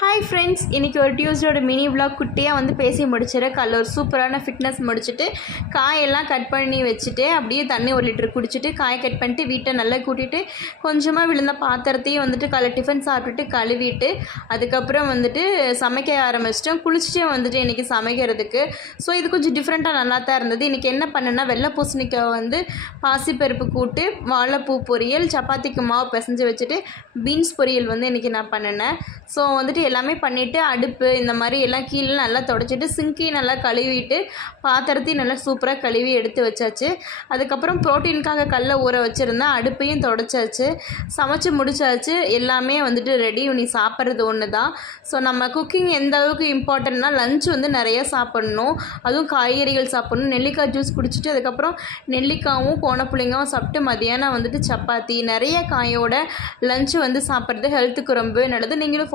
Hi friends, இன்றைக்கி ஒரு டியூஸ்டேயோட mini vlog குட்டியாக வந்து பேசி முடிச்சிடறேன். காலைல ஒரு சூப்பரான ஃபிட்னஸ் முடிச்சுட்டு காயெல்லாம் கட் பண்ணி வச்சுட்டு அப்படியே தண்ணி 1 லிட்டர் குடிச்சிட்டு காயை கட் பண்ணிட்டு வீட்டை நல்லா கூட்டிகிட்டு கொஞ்சமாக விழுந்த பாத்திரத்தையும் வந்துட்டு காலை டிஃபன் சாப்பிட்டுட்டு கழுவிட்டு அதுக்கப்புறம் வந்துட்டு சமைக்க ஆரம்பிச்சிட்டேன். குளிச்சுட்டே வந்துட்டு இன்றைக்கி சமைக்கிறதுக்கு. ஸோ இது கொஞ்சம் டிஃப்ரெண்ட்டாக நல்லா தான் இருந்தது. இன்றைக்கி என்ன பண்ணேன்னா வெள்ளை பூசணிக்காய் வந்து பாசிப்பருப்பு கூட்டு, வாழைப்பூ பொரியல், சப்பாத்திக்கு மாவு பிசைஞ்சு வச்சுட்டு பீன்ஸ் பொரியல் வந்து இன்றைக்கி நான் பண்ணினேன். ஸோ வந்துட்டு எல்லாமே பண்ணிவிட்டு அடுப்பு இந்த மாதிரி எல்லாம் கீழே நல்லா தொடச்சிட்டு சிங்கையும் நல்லா கழுவிட்டு பாத்திரத்தையும் நல்லா சூப்பராக கழுவி எடுத்து வச்சாச்சு. அதுக்கப்புறம் ப்ரோட்டீனுக்காக கடல ஊற வச்சுருந்தேன். அடுப்பையும் தொடச்சாச்சு, சமைச்சு முடிச்சாச்சு. எல்லாமே வந்துட்டு ரெடி. நீ சாப்பிட்றது ஒன்று தான். ஸோ நம்ம குக்கிங் எந்த அளவுக்கு இம்பார்ட்டன்ட்னா லஞ்ச் வந்து நிறைய சாப்பிட்ணும், அதுவும் காய்கறிகள் சாப்பிட்ணும். நெல்லிக்காய் ஜூஸ் குடிச்சிட்டு அதுக்கப்புறம் நெல்லிக்காயும் கோணப்புளிங்காவும் சாப்பிட்டு மதியானம் வந்துட்டு சப்பாத்தி நிறைய காயோட லஞ்சு வந்து சாப்பிட்றது ஹெல்த்துக்கு ரொம்பவே நல்லது. நீங்களும் ஃபாலோ